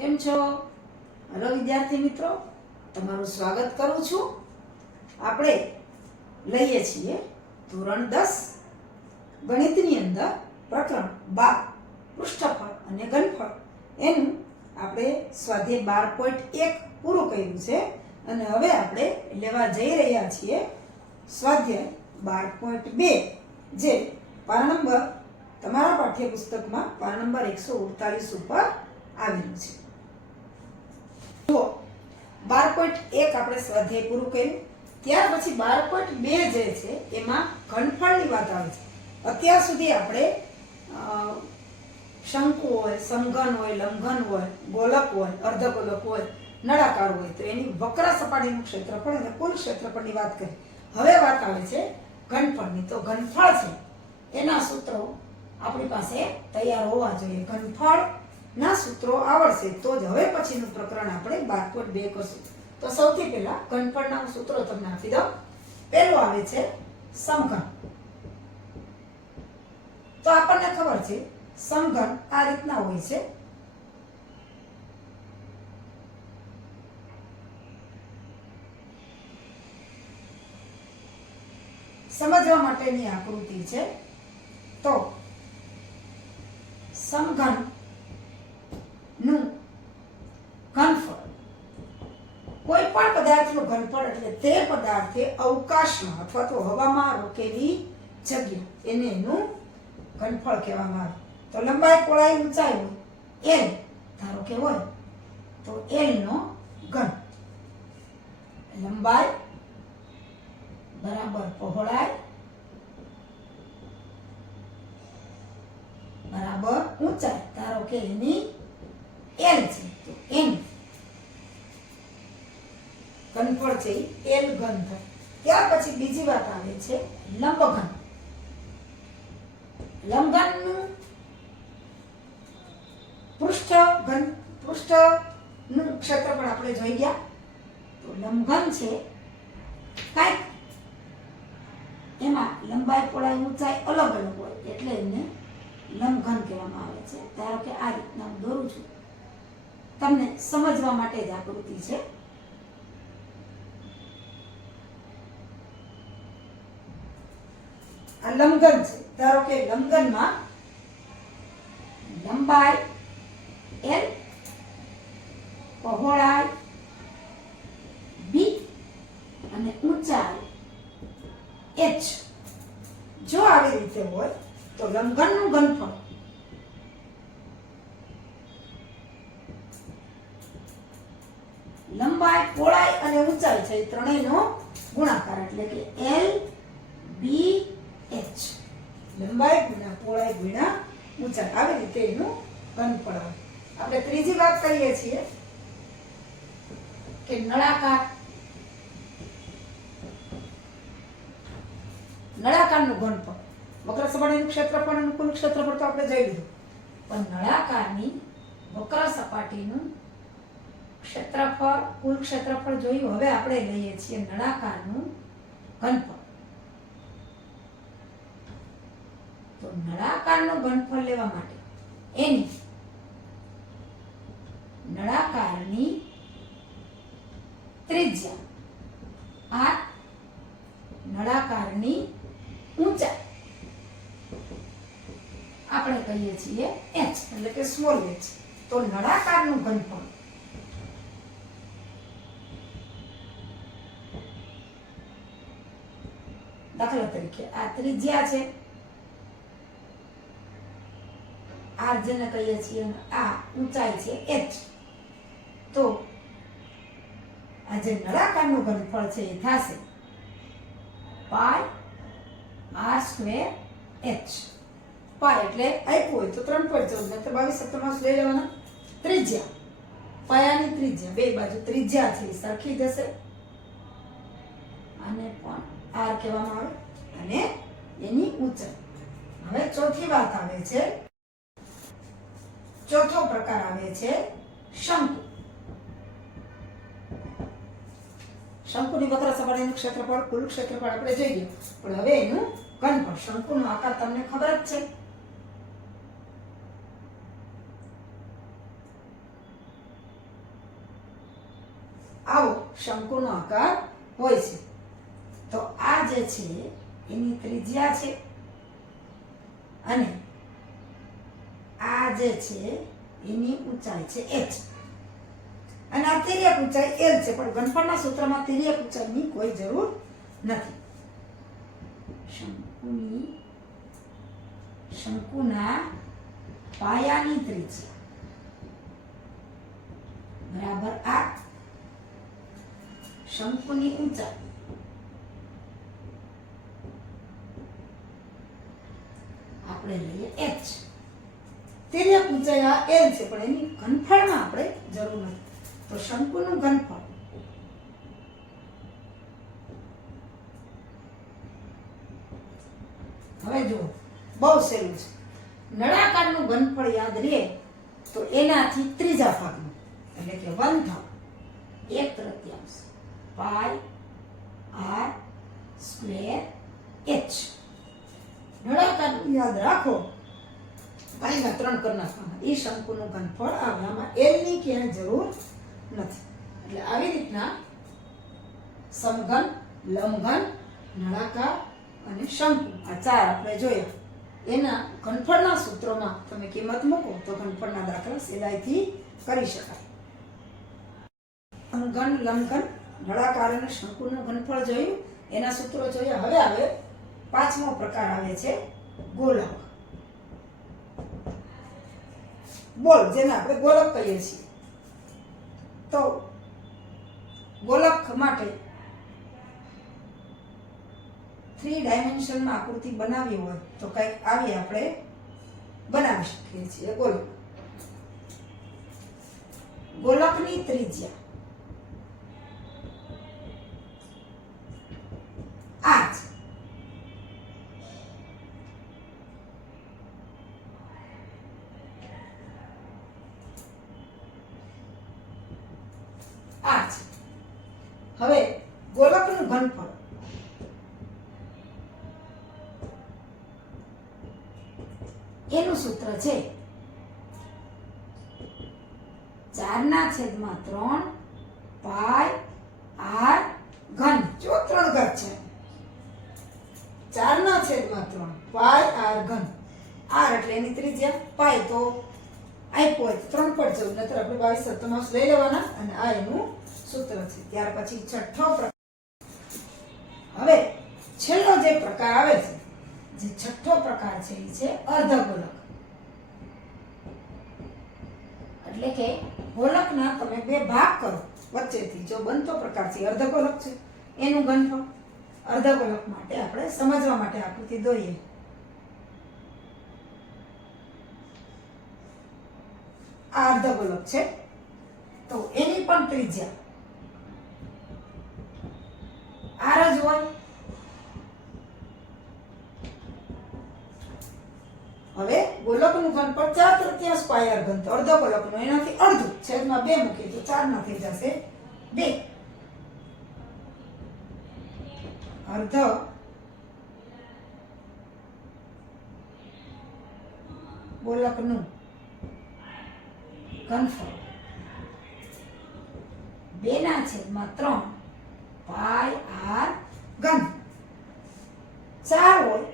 કેમ છો? હેલો વિદ્યાર્થી મિત્રો, તમારું સ્વાગત કરું છું. આપણે લઈએ છીએ ધોરણ 10 ગણિતની અંદર પ્રકરણ 12 પૃષ્ઠફળ અને ઘનફળ. એનું આપણે સ્વાધ્યાય 12.1 પૂરું કર્યું છે અને હવે આપણે લેવા જઈ રહ્યા છીએ સ્વાધ્યાય 12.2, જે પાના નંબર તમારા પાઠ્યપુસ્તકમાં પાના નંબર 148 ઉપર આવેલું છે. જુઓ, 12.1 આપણે સ્વાધ્યાય પૂરું કર્યું. ત્યાર પછી 12.2 જે છે એમાં ઘનફળની વાત આવે છે. અત્યાર સુધી આપણે શંકુ હોય, સમઘન હોય, લંબઘન હોય, ગોલક હોય, અર્ધગોલક હોય, નળાકાર હોય તો એની વક્ર સપાટીનું ક્ષેત્રફળ અને કુલ ક્ષેત્રફળની વાત કરી. હવે વાત આવે છે ઘનફળની. તો ઘનફળ છે એના સૂત્રો આપણી પાસે તૈયાર હોવા જોઈએ. ઘનફળ ના સૂત્રો આવડશે તો જ હવે પછીનું પ્રકરણ આપણે 12.2 કરશું. તો સૌથી પહેલા ઘનફળના સૂત્રો તમને આપી દઉં. પહેલું આવે છે સમઘન. તો આપણને ખબર છે સમઘન આ રીતના હોય છે. સમજવા માટેની આકૃતિ છે. તો સમઘન નું ઘનફળ, કોઈ પણ પદાર્થનું ઘનફળ એટલે તે પદાર્થે અવકાશમાં અથવા તો હવામાં રોકેલી જગ્યા, એને એનું ઘનફળ કહેવામાં આવે. તો લંબાઈ, પહોળાઈ, ઊંચાઈ હોય L ધારો કે હોય તો L નો ઘન. લંબાઈ બરાબર પહોળાઈ બરાબર ઊંચાઈ, ધારો કે એની L છે તો N ઘનફળ છે L ઘન થાય. ત્યાર પછી બીજી વાત આવે છે લંબઘન. લંબઘનનું પૃષ્ઠનું ક્ષેત્રફળ આપણે જોઈ ગયા. તો લંબઘન છે કાંઈક એમાં લંબાઈ, પહોળાઈ, ઊંચાઈ અલગ અલગ હોય એટલે એને લંબઘન કહેવામાં આવે છે. ધારો કે આ રીતના હું દોરું છું, તમને સમજવા માટે જ આકૃતિ છે. આ લંબઘન છે. ધારો કે લંબઘનમાં લંબાઈ L, પહોળાઈ B અને ઊંચાઈ H જો આવી રીતે હોય તો લંબઘનનું ઘનફળ લંબાઈ, પહોળાઈ અને ઊંચાઈ છે એ ત્રણેયનો ગુણાકાર એટલે કે L B H. લંબાઈ ગુણ્યા પહોળાઈ ગુણ્યા ઊંચાઈ, આવી રીતે એનું ઘનફળ આવે. આપણે ત્રીજી વાત કરીએ છીએ કે નળાકાર. નળાકારનું ઘનફળ, વક્ર સપાટીનું ક્ષેત્રફળ અને કુલ ક્ષેત્રફળ તો આપણે જોઈ લીધું, પણ નળાકારની વક્ર સપાટીનું ક્ષેત્રફળ, કુલ ક્ષેત્રફળ જોયું. હવે આપણે લઈએ છીએ નળાકારનું ઘનફળ. તો નળાકારનું ઘનફળ લેવા માટે એની નળાકારની ત્રિજ્યા R, નળાકારની ઊંચાઈ આપણે કહીએ છીએ h એટલે કે સ્મોલ h. તો નળાકારનું ઘનફળ દાખલા તરીકે આ ત્રિજ્યા છે R જેને કહીએ છીએ, આ ઊંચાઈ છે h. તો આ જે નળાકારનું ઘનફળ છે એ થશે પાઈ R સ્ક્વેર h. પાઈ એટલે આપ્યું હોય તો 3.14 એટલે 22 લઈ લેવાના. ત્રિજ્યા, પાયાની ત્રિજ્યા, બે બાજુ ત્રિજ્યા છે સરખી જશે, આને પણ R કહેવામાં આવે, અને એની ઊંચાઈ. હવે ચોથી વાત આવે છે, ચોથો પ્રકાર આવે છે શંકુ. શંકુની વક્ર સપાટીનું ક્ષેત્રફળ, કુલ ક્ષેત્રફળ આપણે જોઈ ગયા, પણ હવે એનું ઘનફળ. શંકુનો આકાર તમને ખબર જ છે. આવો શંકુનો આકાર હોય છે. તો આ જે છે એની ત્રિજ્યા છે અને આ જે છે એની ઊંચાઈ છે h અને આ તિર્યક ઊંચાઈ l છે. પણ ઘનફળના સૂત્રમાં તિર્યક ઊંચાઈની કોઈ જરૂર નથી. શંકુના પાયાની ત્રિજ્યા બરાબર આ શંકુની ઊંચાઈ આપણે લઈએ h. તિર્યક ઊંચાઈ આ l છે પણ એની ઘનફળમાં આપણે જરૂર નથી. તો શંકુનું ઘનફળ હવે જુઓ બહુ સહેલું છે. નળાકારનું ઘનફળ યાદ રહે તો એનાથી ત્રીજા ભાગનું એટલે કે 1/3 પાઈ r સ્ક્વેર h. નળાકારનું યાદ રાખો પાઈના 3 કરી નાખવાના. એ શંકુનું ઘનફળ આવે. આમાં l ની ક્યાંય જરૂર નથી. એટલે આવી રીતના સમઘન, લંબઘન, નળાકાર અને શંકુ આ 4 આપણે જોયા. એના ઘનફળના સૂત્રોમાં તમે કિંમત મૂકો તો ઘનફળના દાખલા સહેલાઈથી કરી શકાય. સમઘન, લંબઘન, નળાકાર અને શંકુનું ઘનફળ જોયું. એના સૂત્રો જોયા. હવે આવે 5મો પ્રકાર આવે છે ગોલક. બોલ જેને આપણે ગોલક કહીએ છીએ. તો ગોલક માટે 3 ડાયમેન્શનમાં આકૃતિ બનાવી હોય તો કંઈક આવી આપણે બનાવી શકીએ છીએ. ગોલકની ત્રિજ્યા આ છે. હવે ગોલકનું ઘનફળ એનું સૂત્ર છે 4/3 પાઈ r ઘન. જો 3 ઘાત છે. 4/3 પાઈ r ઘન. r એટલે એની ત્રિજ્યા, પાઈ તો આપ્યો હોય 3 પર જવું, નતર આપણે 22 લઈ લેવાના અને આ એનું સૂત્ર છે. ત્યાર પછી છઠ્ઠો પ્રકાર. હવે છેલ્લો જે પ્રકાર આવે છે, જે છઠ્ઠો પ્રકાર છે એ છે અર્ધગોલક. એટલે કે ગોલકના તમે 2 ભાગ કરો વચ્ચેથી જો બનતો પ્રકાર છે અર્ધગોલક છે એનું ઘનફળ. અર્ધગોલક માટે આપણે સમજવા માટે આકૃતિ દોરીએ. આ અર્ધગોલક છે તો એની પણ ત્રિજ્યા r જ હોય. હવે ગોલકનું ઘનફળ 4/3 પાઈ r ઘન. તો અર્ધગોલકનું એનાથી અડધું છેદમાં 2 મૂકીએ તો 4 ના થઈ જશે 2. અર્ધ ગોલકનું ઘનફળ 2/3 પાઈ r ઘન. 4 હોય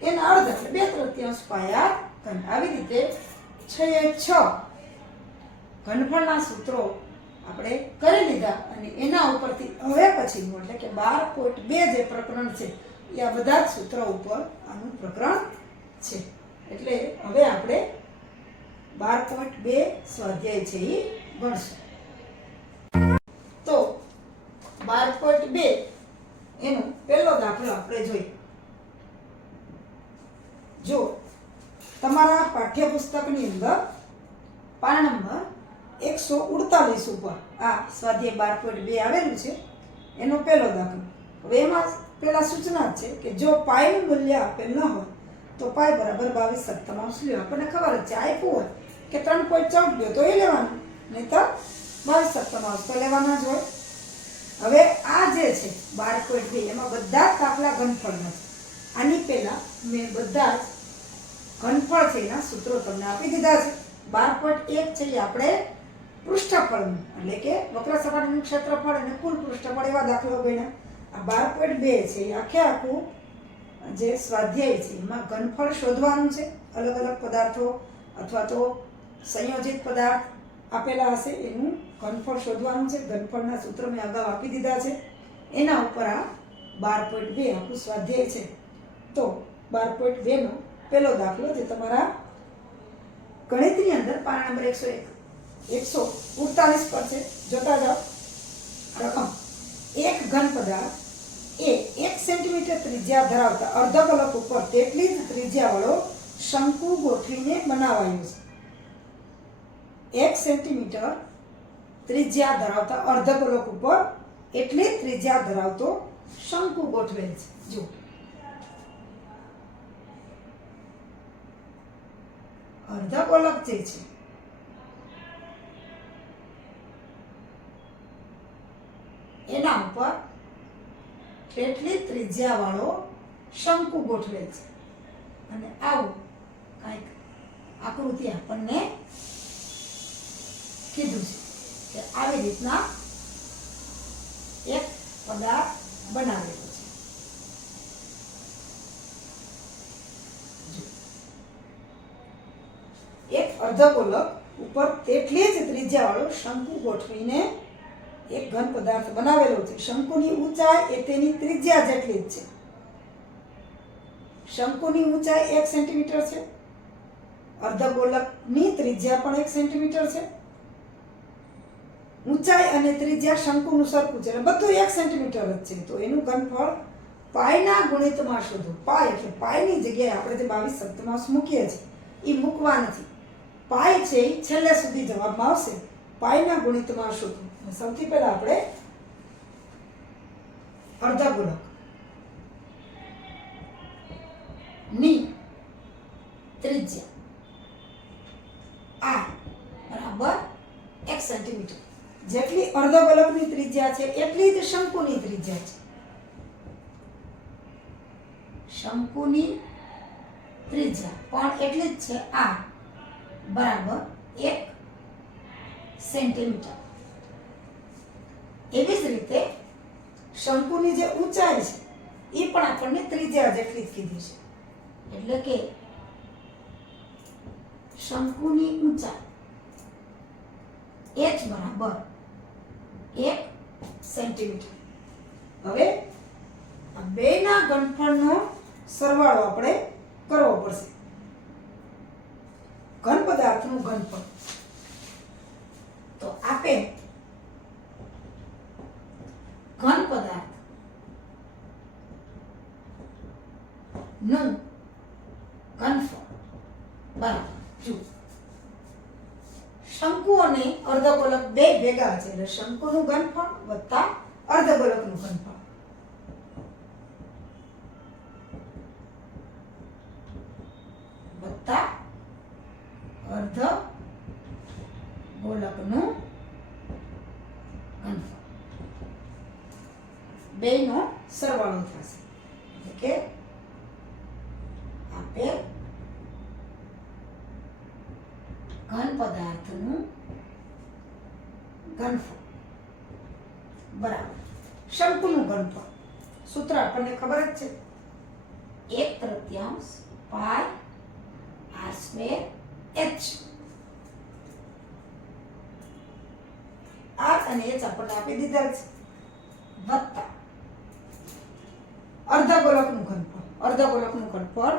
એના અર્ધ એટલે 2/3 પાઈ r ઘન. આવી રીતે 6 ઘનફળના સૂત્રો આપણે કરી લીધા અને એના ઉપરથી હવે પછીનું એટલે કે 12.2 જે પ્રકરણ છે એ આ બધા જ સૂત્રો ઉપર આનું પ્રકરણ છે. એટલે હવે આપણે 12.2 સ્વાધ્યાય છે એ ભણશું. તો 12.2 એનો પહેલો દાખલો આપણે જોઈએ. જો તમારા પાઠ્યપુસ્તકની અંદર પાના નંબર 148 ઉપર આ સ્વાધ્યાય 12.2 આવેલું છે. એનો પહેલો દાખલો. હવે એમાં પહેલા સૂચના છે કે જો પાઈનું મૂલ્ય આપેલ ન હોય તો પાઈ બરાબર 22/7 લ્યો. આપણને ખબર જ છે આપ્યું હોય કે 3.14 લ્યો તો એ લેવાનું, નહીં તો 22/7 તો લેવાના જ હોય. હવે આ જે છે 12.2 એમાં બધા જ દાખલા ઘનફળના છે. આની પહેલા મેં બધા જ ઘનફળ છે એના સૂત્રો તમને આપી દીધા છે. 12.1 છે એ આપણે પૃષ્ઠફળનું એટલે કે વક્ર સપાટીનું ક્ષેત્રફળ અને કુલ પૃષ્ઠફળ એવા દાખલાઓ ગણ્યા. આ 12.2 છે એ આખે આખું જે સ્વાધ્યાય છે એમાં ઘનફળ શોધવાનું છે. અલગ અલગ પદાર્થો અથવા તો સંયોજિત પદાર્થ આપેલા હશે એનું ઘનફળ શોધવાનું છે. ઘનફળના સૂત્ર મેં અગાઉ આપી દીધા છે. એના ઉપર આ 12.2 આખું સ્વાધ્યાય છે. તો 12.2 નો પહેલો દાખલો જે તમારા ગણિતની અંદર પાના નંબર 148 પર છે. જોતા જાઓ. રકમ એક ઘન પદાર્થ એ 1 સેન્ટીમીટર ત્રિજ્યા ધરાવતા અર્ધગોલક ઉપર તેટલી જ ત્રિજ્યાવાળો શંકુ ગોઠવીને બનાવાયું છે. 1 સેન્ટીમીટર ત્રિજ્યા ધરાવતા અર્ધગોલક ઉપર એટલી ત્રિજ્યા ધરાવતો શંકુ ગોઠવેલ છે. જો અર્ધગોલક જે છે એના ઉપર એટલી ત્રિજ્યા વાળો શંકુ ગોઠવેલ છે. અને આવું કંઈક આકૃતિ આપણને કીધું છે કે આવી રીતના એક પદાર્થ બનાવેલો છે. એક અર્ધગોલક ઉપર તેટલી જ ત્રિજ્યા વાળો શંકુ ગોઠવીને એક ઘન પદાર્થ બનાવેલો છે. શંકુની ઊંચાઈ એ તેની ત્રિજ્યા જેટલી જ છે. શંકુની ઊંચાઈ 1 સેન્ટીમીટર છે. અર્ધગોલકની ત્રિજ્યા પણ 1 સેન્ટીમીટર છે. ઊંચાઈ અને ત્રિજ્યા શંકુનું સરખું છે એટલે બધું 1 સેન્ટીમીટર જ છે. તો એનું ઘનફળ પાઈના ગુણિતમાં શોધો. પાઈ એટલે પાઈની જગ્યાએ આપણે જે 22 સપ્તમાંશ મૂકીએ છીએ એ મૂકવા નથી. પાઈ છે એ છેલ્લે સુધી જવાબમાં આવશે. પાઈના ગુણિતમાં શોધો. સૌથી પહેલા આપણે અર્ધગોલક ની ત્રિજ્યા r બરાબર 1 સેન્ટીમીટર જેટલી અર્ધગોલકની ત્રિજ્યા છે એટલી જ શંકુની ત્રિજ્યા છે. શંકુની ત્રિજ્યા પણ એટલી જ છે r બરાબર 1 સેન્ટીમીટર. એવી જ રીતે શંકુની જે ઊંચાઈ છે એ પણ આપણને ત્રિજ્યા જેટલી જ કીધી છે. એટલે કે શંકુની ઊંચાઈ h બરાબર 1 સેન્ટીમીટર. હવે આ બેના ઘનફળનો સરવાળો આપણે કરવો પડશે. ઘન પદાર્થનું ઘનફળ તો આપે ઘન પદાર્થ નું ઘનફળ બરાબર જો શંકુ અને અર્ધગોલક બે ભેગા છે એટલે શંકુનું ઘનફળ વત્તા અર્ધગોલકનું ઘનફળ વત્તા અર્ધગોલકનું ઘનફળ બેનો સરવાળો થશે. એટલે કે આપેલ ઘન પદાર્થનું ઘનફળ બરાબર શંકુનું ઘનફળ. સૂત્ર આપણને ખબર જ છે 1/3 પાઈ r સ્ક્વેર h. r અને h આપણને આપી દીધા છે વત્તા અર્ધગોલકનું ઘનફળ. અર્ધગોલકનું ઘનફળ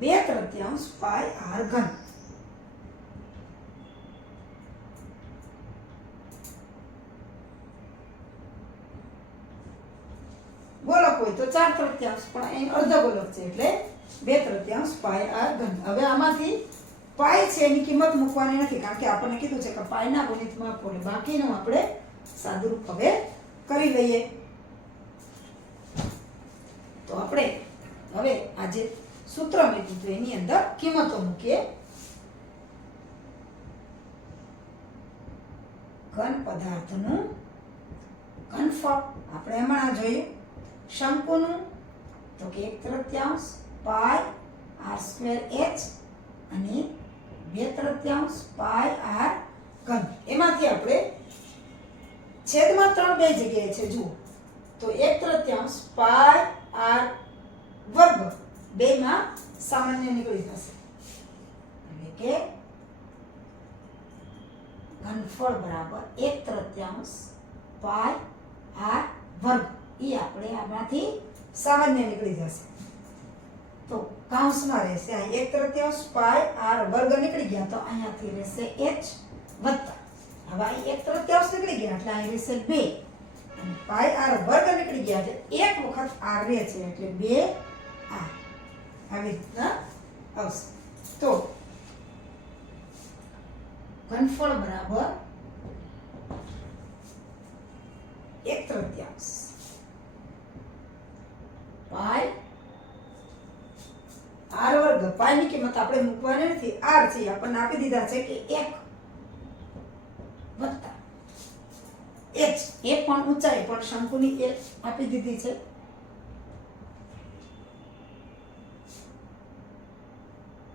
2/3 પાઈ r ઘન. ગોલક હોય તો 4/3 પણ અહીં અર્ધગોલક છે એટલે 2/3 પાઈ r ઘન. હવે આમાંથી પાઈ છે એની કિંમત મૂકવાની નથી કારણ કે આપણને કીધું છે કે પાઈના ગુણિતમાં આપો. બાકીનું આપણે સાદુરૂપ હવે કરી લઈએ. તો આપણે હવે આજે સૂત્ર મેં કીધું એની અંદર કિંમતો મૂકીએ. ઘન પદાર્થનું ઘનફળ આપણે હમણાં જોઈએ. શંકુનું તો કે 1/3 પાઈ r સ્ક્વેર h અને 2/3 પાઈ r ઘન. એમાંથી આપણે છેદમાં 3 બે જગ્યાએ છે જુઓ તો 1/3 પાઈ આર વર્ગ બેમાં સામાન્ય નીકળી જશે એટલે કે ઘનફળ બરાબર 1/3 પાઈ આર વર્ગ. એ આપણે આમાંથી સામાન્ય નીકળી જશે તો કૌંસમાં રહેશે આ 1/3 પાઈ આર વર્ગ નીકળી ગયા તો અહીંયાથી રહેશે h વત્તા હવે આ 1/3 નીકળી ગયા એટલે અહીં રહેશે 2 અને પાઈ આર વર્ગ નીકળી ગયા એટલે એક વખત આર રહે છે એટલે 2 આર આવી રીતના આવશે. તો ઘનફળ બરાબર 1/3 પાઈ આર વર્ગ. પાઈ ની કિંમત આપણે મૂકવાની નથી, આર છે આપણને આપી દીધા છે કે 1 વત્તા h. એ પણ ઊંચાઈ પણ શંકુની એ આપી દીધી છે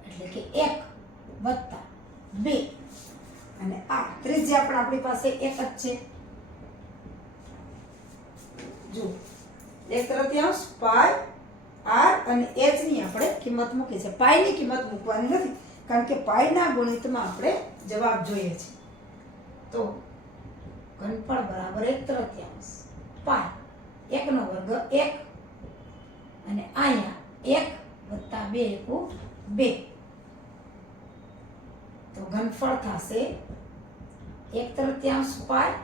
એટલે કે 1 વત્તા 2 અને આ ત્રિજ્યા પણ આપણી પાસે 1 જ છે જો 1/3 પાઈ આર અને h ની આપણે કિંમત મૂકી છે. પાઈ ની કિંમત મૂકવાની નથી કારણ કે પાઈ ના ગુણિતમાં આપણે જવાબ જોઈએ છે. તો ઘનફળ બરાબર 1/3 પાઈ 1 નો વર્ગ 1 અને અહીંયા 1 વત્તા 2 = 2 તો ઘનફળ થશે 1/3 પાઈ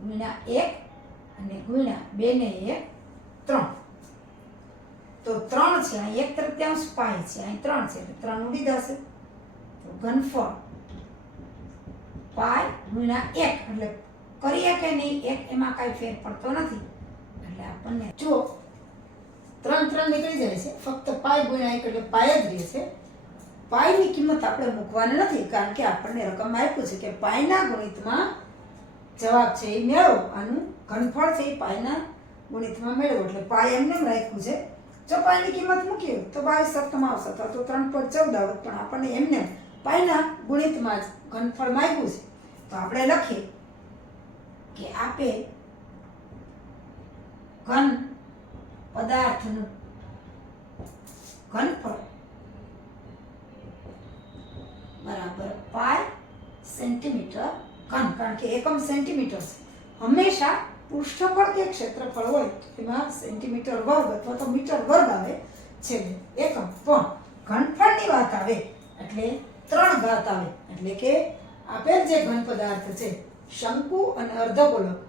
ગુણ્યા 1 અને ગુણ્યા 2 ને 1 3 તો 3 છે અહીં 1/3 પાઈ છે અહીં 3 છે એટલે 3 ઉડી જશે તો ઘનફળ પાઈ ગુણ્યા 1 એટલે કરીએ કે નહીં 1 એમાં કાંઈ ફેર પડતો નથી એટલે આપણને જો 3 નીકળી જાય છે ફક્ત પાઈ ગુણ્યા 1 એટલે પાઈ જ રહે છે. પાઈની કિંમત આપણે મૂકવાની નથી કારણ કે આપણને રકમ આપ્યું છે કે પાઈના ગુણિતમાં જવાબ છે એ મેળવો. આનું ઘનફળ છે એ પાઈના ગુણિતમાં મેળવો એટલે પાઈ એમને રાખ્યું છે. જો પાઈની કિંમત મૂકી તો 22 આવશે અથવા તો 3.14 આવત પણ આપણને એમને પાઈના ગુણિતમાં જ ઘનફળ માંગ્યું છે તો આપણે લખીએ કે આપે ઘન પદાર્થનું ઘનફળ બરાબર પાઈ સેન્ટીમીટર ઘન. કારણ કે એકમ સેન્ટીમીટર છે. હંમેશા પૃષ્ઠફળ કે ક્ષેત્રફળ હોય એમાં સેન્ટીમીટર વર્ગ અથવા તો મીટર વર્ગ આવે છે એકમ, પણ ઘનફળની વાત આવે એટલે 3 ઘાત આવે એટલે કે આપેલ જે ઘન પદાર્થ છે શંકુ અને અર્ધગોળક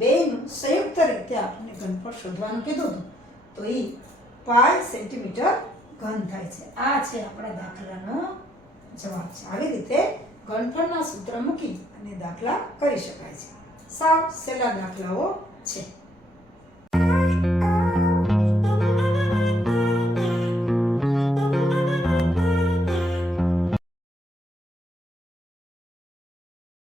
બેયનું સંયુક્ત રીતે આપણને ઘનફળ શોધવાનું કીધું હતું તો એ પાઈ સેન્ટીમીટર ઘન થાય છે. આ છે આપણા દાખલાનો જવાબ છે. આવી રીતે ઘનફળના સૂત્ર મૂકી અને દાખલા કરી શકાય છે. સાવ સહેલા દાખલાઓ છે.